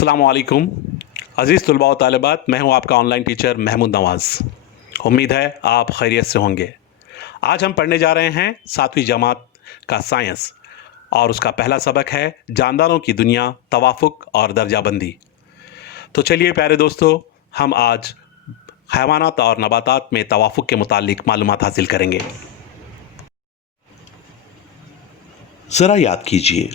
अस्सलाम वालेकुम अज़ीज़ तलबा व तालिबात, मैं हूं आपका ऑनलाइन टीचर महमूद नवाज़। उम्मीद है आप खैरियत से होंगे। आज हम पढ़ने जा रहे हैं 7वीं जमात का साइंस और उसका पहला सबक है जानदारों की दुनिया, तवाफ़ुक और दर्जाबंदी। तो चलिए प्यारे दोस्तों, हम आज हैवानात और नबातात में तवाफ़ुक के मुतालिक मालूमात हासिल करेंगे। ज़रा याद कीजिए,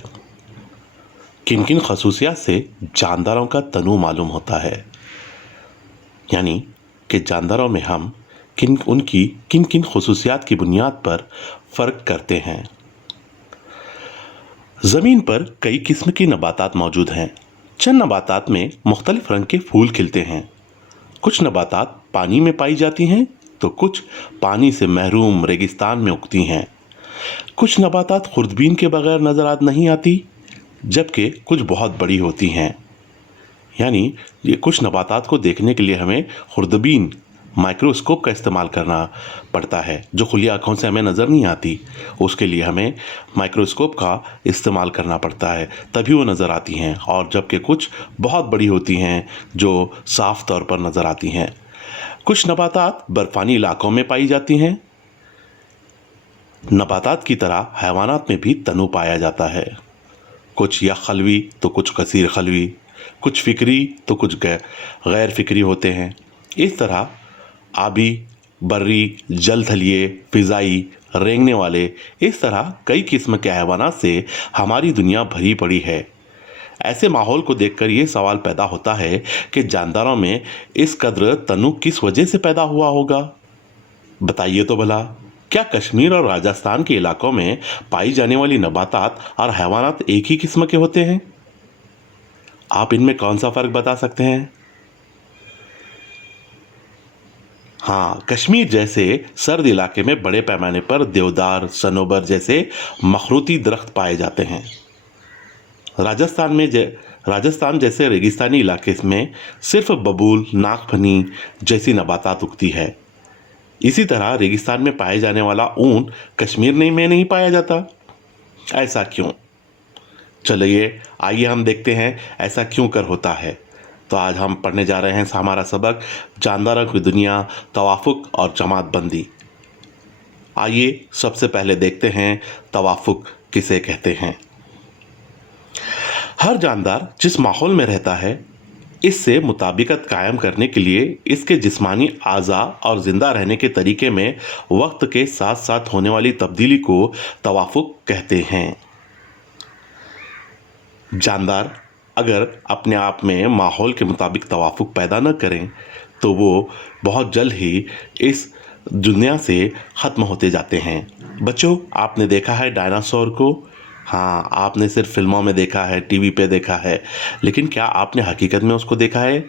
किन किन खसूसियात से जानदारों का तनु मालूम होता है, यानी कि जानदारों में हम उनकी किन किन खसूसियात की बुनियाद पर फ़र्क करते हैं। ज़मीन पर कई किस्म की नबातात मौजूद हैं। चंद नबातात में मुख्तलिफ रंग के फूल खिलते हैं। कुछ नबातात पानी में पाई जाती हैं तो कुछ पानी से महरूम रेगिस्तान में उगती हैं। कुछ नबातात खुर्दबीन के बगैर नज़र नहीं आती, जबकि कुछ बहुत बड़ी होती हैं। यानी ये कुछ नबातात को देखने के लिए हमें खुर्दबीन माइक्रोस्कोप का इस्तेमाल करना पड़ता है, जो खुली आँखों से हमें नज़र नहीं आती। उसके लिए हमें माइक्रोस्कोप का इस्तेमाल करना पड़ता है, तभी वो नज़र आती हैं। और जबकि कुछ बहुत बड़ी होती हैं जो साफ़ तौर पर नज़र आती हैं। कुछ नबातात बर्फ़ानी इलाकों में पाई जाती हैं। नबातात की तरह हैवानात में भी तनु पाया जाता है। कुछ यख खलवी तो कुछ कसीर खलवी, कुछ फ़िक्री तो कुछ गैर फ़िक्री होते हैं। इस तरह आबी, बर्री, जलथलिए, फ़िज़ाई, रेंगने वाले, इस तरह कई किस्म के हैवानात से हमारी दुनिया भरी पड़ी है। ऐसे माहौल को देखकर ये सवाल पैदा होता है कि जानदारों में इस कद्र तनु किस वजह से पैदा हुआ होगा। बताइए तो भला, क्या कश्मीर और राजस्थान के इलाकों में पाई जाने वाली नबातात और हैवानात एक ही किस्म के होते हैं? आप इनमें कौन सा फ़र्क बता सकते हैं? हाँ, कश्मीर जैसे सर्द इलाके में बड़े पैमाने पर देवदार, सनोबर जैसे मखरूती दरख्त पाए जाते हैं। राजस्थान जैसे रेगिस्तानी इलाके में सिर्फ बबूल, नागफनी जैसी नबातात उगती है। इसी तरह रेगिस्तान में पाए जाने वाला ऊन कश्मीर में नहीं पाया जाता। ऐसा क्यों? चलिए आइए हम देखते हैं ऐसा क्यों कर होता है। तो आज हम पढ़ने जा रहे हैं हमारा सबक जानदारों की दुनिया, तवाफ़ुक और जमात बंदी। आइए सबसे पहले देखते हैं तवाफ़ुक किसे कहते हैं। हर जानदार जिस माहौल में रहता है, इससे मुताबिकत कायम करने के लिए इसके जिस्मानी आज़ा और ज़िंदा रहने के तरीके में वक्त के साथ साथ होने वाली तब्दीली को तवाफ़ुक कहते हैं। जानदार अगर अपने आप में माहौल के मुताबिक तवाफ़ुक पैदा न करें तो वो बहुत जल्द ही इस दुनिया से ख़त्म होते जाते हैं। बच्चों, आपने देखा है डायनासोर को? हाँ, आपने सिर्फ फिल्मों में देखा है, टीवी पे देखा है, लेकिन क्या आपने हकीकत में उसको देखा है?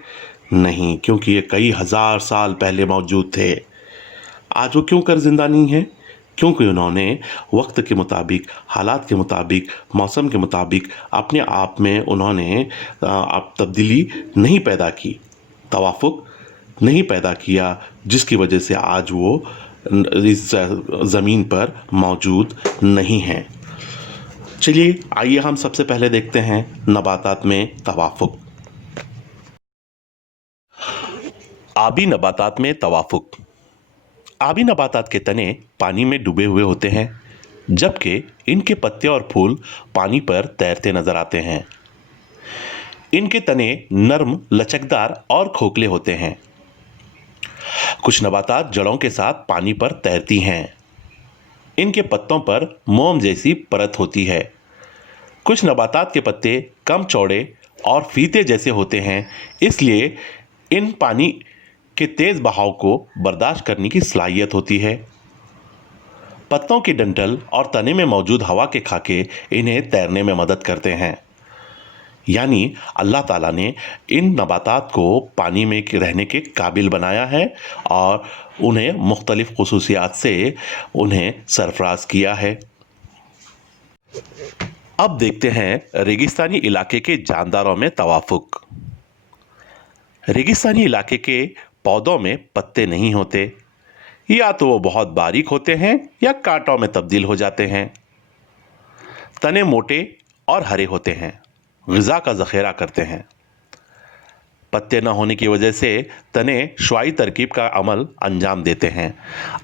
नहीं, क्योंकि ये कई हज़ार साल पहले मौजूद थे। आज वो क्यों कर जिंदा नहीं है? क्योंकि उन्होंने वक्त के मुताबिक, हालात के मुताबिक, मौसम के मुताबिक अपने आप में उन्होंने तब्दीली नहीं पैदा की, तवाफ़ुक नहीं पैदा किया, जिसकी वजह से आज वो इस ज़मीन पर मौजूद नहीं हैं। चलिए आइए हम सबसे पहले देखते हैं नबातात में तवाफ़ुक। आबी नबातात में तवाफ़ुक। आबी नबातात के तने पानी में डूबे हुए होते हैं, जबकि इनके पत्ते और फूल पानी पर तैरते नजर आते हैं। इनके तने नरम, लचकदार और खोखले होते हैं। कुछ नबातात जड़ों के साथ पानी पर तैरती हैं। इनके पत्तों पर मोम जैसी परत होती है। कुछ नबातात के पत्ते कम चौड़े और फीते जैसे होते हैं, इसलिए इन पानी के तेज बहाव को बर्दाश्त करने की सलाहियत होती है। पत्तों की डंठल और तने में मौजूद हवा के खाके इन्हें तैरने में मदद करते हैं। यानी अल्लाह ताला ने इन नबातात को पानी में रहने के काबिल बनाया है और उन्हें मुख्तलिफ खुसूसियात से उन्हें सरफराज किया है। अब देखते हैं रेगिस्तानी इलाके के जानदारों में तवाफ़ुक। रेगिस्तानी इलाके के पौधों में पत्ते नहीं होते, या तो वो बहुत बारीक होते हैं या कांटों में तब्दील हो जाते हैं। तने मोटे और हरे होते हैं, ग़िज़ा का ज़ख़ीरा करते हैं। पत्ते न होने की वजह से तने श्वाई तरकीब का अमल अंजाम देते हैं।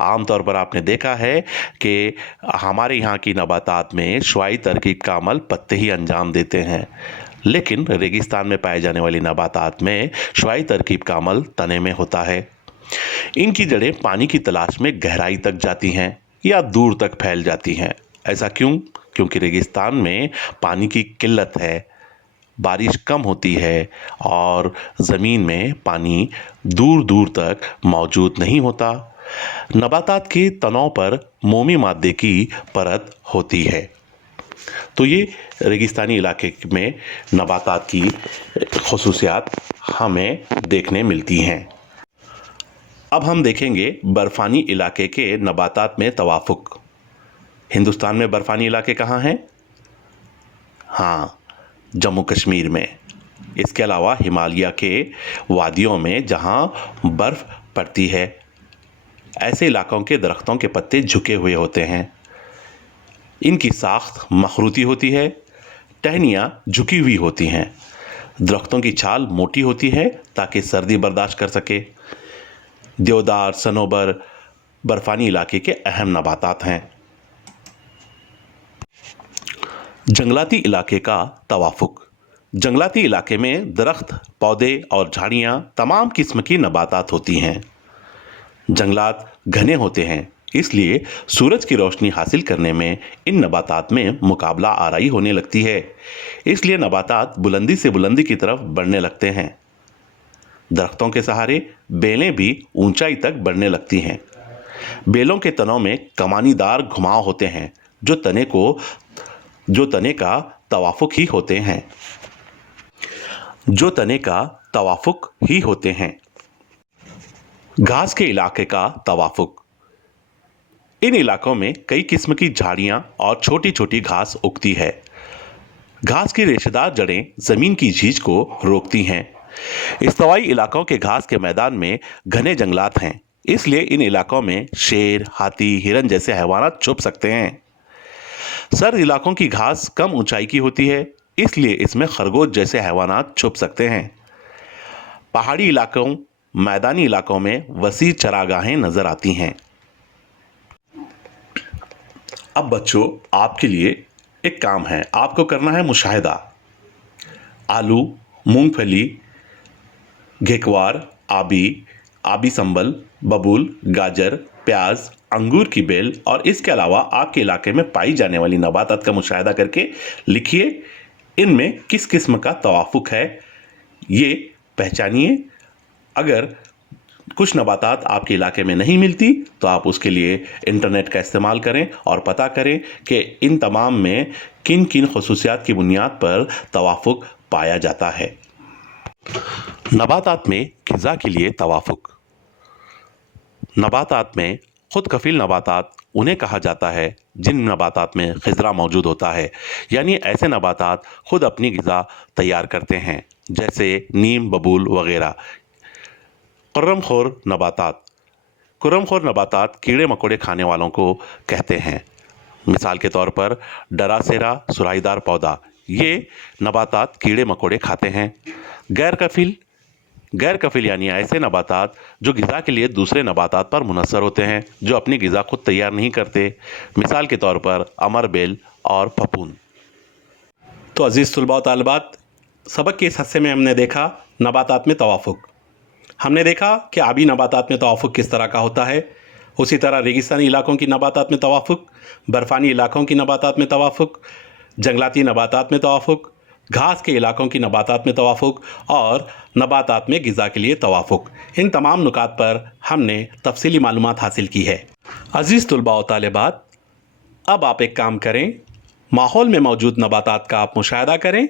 आम तौर पर आपने देखा है कि हमारे यहाँ की नबातात में श्वाई तरकीब का अमल पत्ते ही अंजाम देते हैं, लेकिन रेगिस्तान में पाए जाने वाली नबातात में श्वाई तरकीब का अमल तने में होता है। इनकी जड़ें पानी की तलाश में गहराई तक जाती हैं या दूर तक फैल जाती हैं। ऐसा क्यों? क्योंकि रेगिस्तान में पानी की किल्लत है, बारिश कम होती है और ज़मीन में पानी दूर दूर तक मौजूद नहीं होता। नबातात के तनों पर मोमी मादे की परत होती है। तो ये रेगिस्तानी इलाके में नबातात की खसूसियात हमें देखने मिलती हैं। अब हम देखेंगे बर्फ़ानी इलाके के नबातात में तवाफ़ुक। हिंदुस्तान में बर्फ़ानी इलाके कहाँ हैं? हाँ, जम्मू कश्मीर में। इसके अलावा हिमालय के वादियों में जहाँ बर्फ़ पड़ती है, ऐसे इलाकों के दरख्तों के पत्ते झुके हुए होते हैं। इनकी साख्त मखरूती होती है, टहनियाँ झुकी हुई होती हैं। दरख्तों की छाल मोटी होती है ताकि सर्दी बर्दाश्त कर सके। देवदार, सनोबर बर्फ़ानी इलाके के अहम नबातात हैं। जंगलाती इलाके का तवाफ़ुक। जंगलाती इलाके में दरख्त, पौधे और झाड़ियाँ तमाम किस्म की नबातात होती हैं। जंगलात घने होते हैं, इसलिए सूरज की रोशनी हासिल करने में इन नबातात में मुकाबला आराई होने लगती है। इसलिए नबातात बुलंदी से बुलंदी की तरफ बढ़ने लगते हैं। दरख्तों के सहारे बेलें भी ऊंचाई तक बढ़ने लगती हैं। बेलों के तनों में कमानीदार घुमाव होते हैं जो तने का तवाफ़ुक ही होते हैं। घास के इलाके का तवाफ़ुक। इन इलाकों में कई किस्म की झाड़ियां और छोटी छोटी घास उगती है। घास की रेशेदार जड़ें जमीन की झीज को रोकती हैं। इस्तवाई इलाकों के घास के मैदान में घने जंगलात हैं, इसलिए इन इलाकों में शेर, हाथी, हिरन जैसे हैवानात छुप सकते हैं। सर्द इलाकों की घास कम ऊंचाई की होती है, इसलिए इसमें खरगोश जैसे हैवानात छुप सकते हैं। पहाड़ी इलाकों, मैदानी इलाकों में वसी चरागाहें नजर आती हैं। अब बच्चों, आपके लिए एक काम है, आपको करना है मुशाहिदा। आलू, मूंगफली, घेकवार, आबी संबल, बबूल, गाजर, प्याज, अंगूर की बेल और इसके अलावा आपके इलाके में पाई जाने वाली नबातात का मुशाहिदा करके लिखिए इनमें किस किस्म का तवाफ़ुक है, ये पहचानिए। अगर कुछ नबातात आपके इलाके में नहीं मिलती तो आप उसके लिए इंटरनेट का इस्तेमाल करें और पता करें कि इन तमाम में किन किन खसूसियात की बुनियाद पर तवाफ़ुक पाया जाता है। नबातात में ग़िज़ा के लिए तवाफ़ुक। नबातात में खुद कफील नबातात उन्हें कहा जाता है जिन नबातात में ख़िज़रा मौजूद होता है, यानी ऐसे नबातात खुद अपनी ग़िज़ा तैयार करते हैं, जैसे नीम, बबूल वगैरह। कुर्रमखोर नबातात कीड़े मकोड़े खाने वालों को कहते हैं। मिसाल के तौर पर डरासेरा सुराहीदार पौधा, ये नबातात कीड़े मकोड़े खाते हैं। गैर कफील यानी ऐसे नबातात जो ग़िज़ा के लिए दूसरे नबातात पर मुनहसर होते हैं, जो अपनी ग़िज़ा खुद तैयार नहीं करते। मिसाल के तौर पर अमर बेल और फफूंद। तो अज़ीज़ तुलबा व तालिबात, सबक के इस हिस्से में हमने देखा नबातात में तवाफ़ुक। हमने देखा कि आबी नबातात में तवाफ़ुक किस तरह का होता है। उसी तरह रेगिस्तानी इलाकों की नबातात में तवाफ़ुक, बर्फ़ानी इलाकों की नबातात में तवाफ़ुक, जंगलाती नबातात में तवाफ़ुक, घास के इलाकों की नबातात में तवाफ़ुक और नबातात में ग़िज़ा के लिए तवाफ़ुक, इन तमाम नुकात पर हमने तफसीली मालूमात हासिल की है। अज़ीज़ तुलबा व तालिबात, अब आप एक काम करें, माहौल में मौजूद नबातात का आप मुशाहिदा करें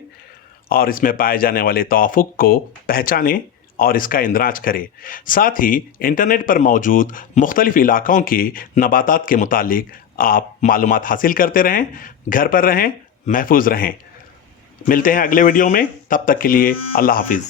और इसमें पाए जाने वाले तवाफ़ुक को पहचानें और इसका इंदराज करें। साथ ही इंटरनेट पर मौजूद मुख्तलिफ़ इलाकों की नबातात के मुतालिक आप मालूमात हासिल करते रहें। घर पर रहें, महफूज रहें। मिलते हैं अगले वीडियो में, तब तक के लिए अल्लाह हाफिज़।